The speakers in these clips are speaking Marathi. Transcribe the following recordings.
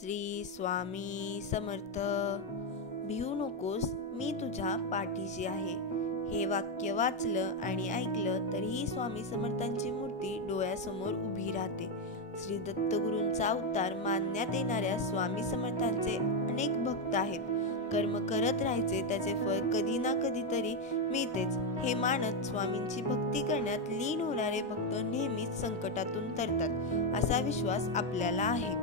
श्री स्वामी समर्थ. भिवू नकोस, मी तुझ्या पाठीशी आहे. हे वाक्य वाचलं आणि ऐकलं तरीही स्वामी समर्थांची मूर्ती डोळ्यासमोर उभी राहते. श्री दत्तगुरूंचा अवतार मानण्यात येणाऱ्या स्वामी समर्थांचे अनेक भक्त आहेत. कर्म करत राहायचे, त्याचे फळ कधी ना कधी तरी मिळतेच हे मानत स्वामींची भक्ती करण्यात लीन होणारे भक्त नेहमीच संकटातून तरतात असा विश्वास आपल्याला आहे.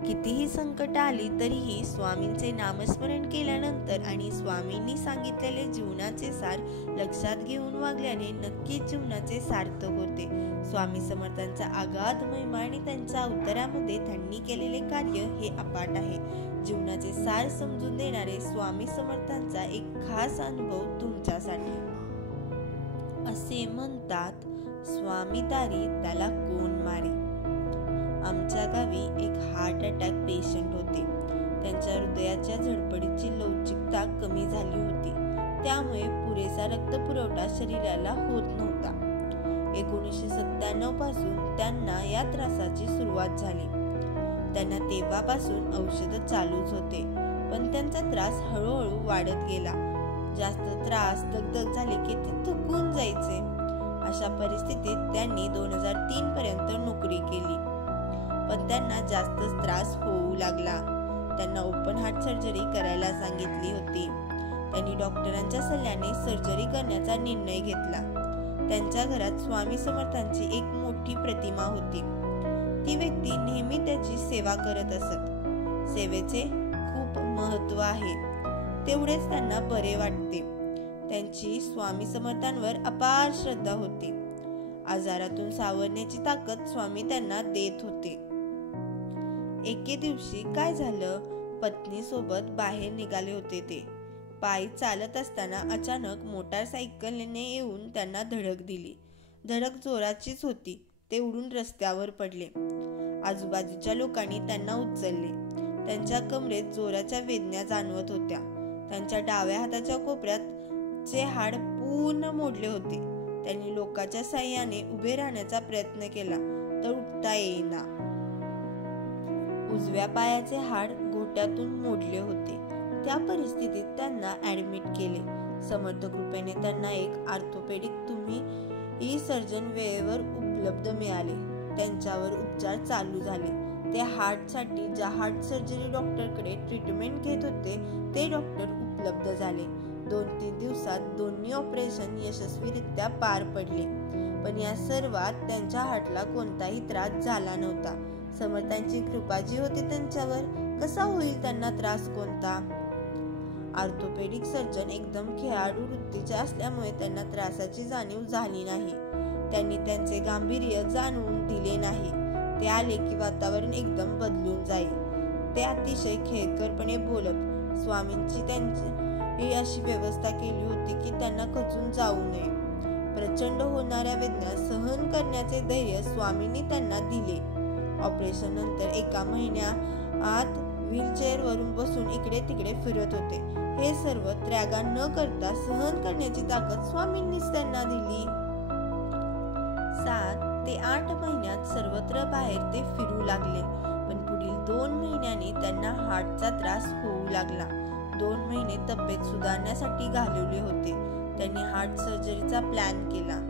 कितीही संकट आली तरीही स्वामींचे नामस्मरण केल्यानंतर आणि स्वामींनी सांगितलेले जीवनाचे सार लक्षात घेऊन वागल्याने नक्कीच जीवनाचे सार्थक होते. स्वामी समर्थांचा अगाध महिमा आणि त्यांच्या अवतारामध्ये त्यांनी केलेले कार्य हे अपाट आहे. जीवनाचे सार समजून देणारे स्वामी समर्थांचा एक खास अनुभव तुमच्यासाठी. असे म्हणतात, स्वामी दारी त्याला कोण मारे. आमच्या गावी एक हार्ट अटॅक पेशंट होते. त्यांच्या हृदयाच्या धडपडीची लवचिकता कमी झाली होती. त्यामुळे पुरेसा रक्तपुरवठा शरीराला होत नव्हता. 1997 पासून त्यांना या त्रासाची सुरुवात झाली. त्यांना तेव्हापासून औषध चालूच होते, पण त्यांचा त्रास हळूहळू वाढत गेला. जास्त त्रास, दगदग झाली की ते थकून जायचे. अशा परिस्थितीत त्यांनी 2003 पर्यंत नोकरी केली, पण त्यांना जास्तच त्रास होऊ लागला. त्यांना ओपन हार्ट सर्जरी करायला सांगितली होती. त्यांनी डॉक्टरांच्या सल्ल्याने सर्जरी करण्याचा निर्णय घेतला. त्यांच्या घरात स्वामी समर्थांची एक मोठी प्रतिमा होती. ती व्यक्ती नेहमी त्याची सेवा करत असत. सेवेचे खूप महत्व आहे, तेवढेच त्यांना बरे वाटते. त्यांची स्वामी समर्थांवर अपार श्रद्धा होती. आजारातून सावरण्याची ताकद स्वामी त्यांना देत होते. एके दिवशी काय झालं, पत्नी सोबत बाहेर निघाले होते. ते पायी चालत असताना अचानक मोटारसायकलने येऊन त्यांना धडक दिली. धडक जोराचीच होती. ते उडून रस्त्यावर पडले. आजूबाजूच्या लोकांनी त्यांना उचलले. त्यांच्या कमरेत जोराच्या वेदना जाणवत होत्या. त्यांच्या डाव्या हाताच्या कोपऱ्याचे हाड पूर्ण मोडले होते. त्यांनी लोकांच्या साह्याने उभे राहण्याचा प्रयत्न केला तर उठता येईना. उजव्या पायाचे हाड घोट्यातून मोडले होते. त्या परिस्थितीत त्यांना ऍडमिट केले. समर्थ कृपेने त्यांना एक ऑर्थोपेडिक तुम्ही सर्जन वेळेवर उपलब्ध मिळाले. त्यांच्यावर उपचार चालू झाले. ते हार्टसाठी ज्या हार्ट सर्जरी डॉक्टरकडे ट्रीटमेंट घेत होते ते डॉक्टर उपलब्ध झाले. 2-3 दिवसात दोन्ही ऑपरेशन यशस्वीरित्या पार पडले. पण या सर्वात त्यांच्या हार्टला कोणताही त्रास झाला नव्हता. समर्थांची कृपा जी होती त्यांच्यावर, कसा होईल त्यांना त्रास कोणता. ऑर्थोपेडिक सर्जन एकदम खेळाडू वृत्तीचे असल्यामुळे त्यांना त्रासाची जाणीव झाली नाही. त्यांनी त्यांचे गांभीर्य जाणवून दिले नाही. ते आले की वातावरण एकदम बदलून जाईल. ते अतिशय खेळकरपणे बोलत. स्वामींची त्यांची अशी व्यवस्था केली होती की त्यांना खचून जाऊ नये. प्रचंड होणाऱ्या वेदना सहन करण्याचे धैर्य स्वामींनी त्यांना दिले. ऑपरेशन नंतर 1 महिन्यात व्हीलचेअर वरून बसून इकडे तिकडे फिरत होते. हे सर्व त्यागा न करता सहन करण्याची ताकद स्वामींनीच त्यांना दिली. 7 ते 8 महिन्यात सर्वत्र बाहेर ते फिरू लागले. पण पुढील 2 महिन्यांनी त्यांना हार्टचा त्रास होऊ लागला. 2 महिने तब्येत सुधारण्यासाठी घालवले होते. त्यांनी हार्ट सर्जरीचा प्लॅन केला.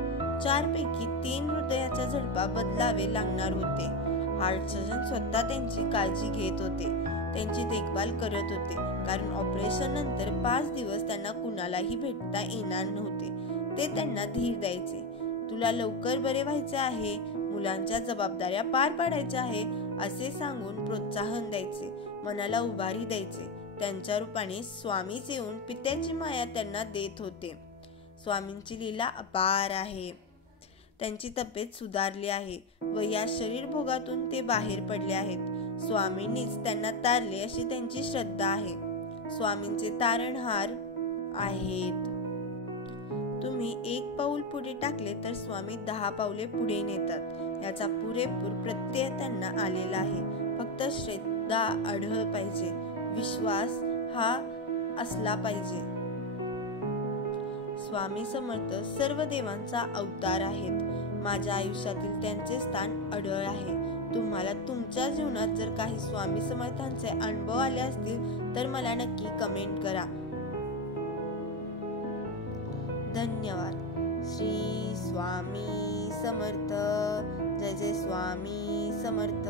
4 पैकी 3 हृदयाच्या झडपा बदलावे लागणार होते. हार्ट सर्जन स्वतः त्यांची काळजी घेत होते. त्यांची देखभाल करत होते, कारण ऑपरेशन नंतर 5 दिवस त्यांना कुणालाही भेटता येणार नव्हते. ते त्यांना धीर द्यायचे. तुला लवकर बरे व्हायचे आहे, मुलांच्या जबाबदाऱ्या पार पाडायच्या आहे असे सांगून प्रोत्साहन द्यायचे, मनाला उभारी द्यायचे. त्यांच्या रूपाने स्वामीच येऊन पित्याची माया त्यांना देत होते. स्वामींची लीला अपार आहे. त्यांची तब्येत सुधारली आहे व या शरीर भोगातून ते बाहेर पडले आहेत. स्वामींनीच त्यांना तारले अशी त्यांची श्रद्धा आहे. स्वामींचे तारणहार आहेत. तुम्ही 1 पाऊल पुढे टाकले तर स्वामी 10 पावले पुढे नेतात. याचा पुरेपूर प्रत्यय त्यांना आलेला आहे. फक्त श्रद्धा आढळ पाहिजे, विश्वास हा असला पाहिजे. स्वामी समर्थ सर्व देवांचा अवतार आहेत. माझ्या आयुष्यातील त्यांचे स्थान अढळ आहे. तुम्हाला तुमच्या जीवनात जर काही स्वामी समर्थांचे अनुभव आले असतील तर मला नक्की कमेंट करा. धन्यवाद. श्री स्वामी समर्थ. जय जय स्वामी समर्थ.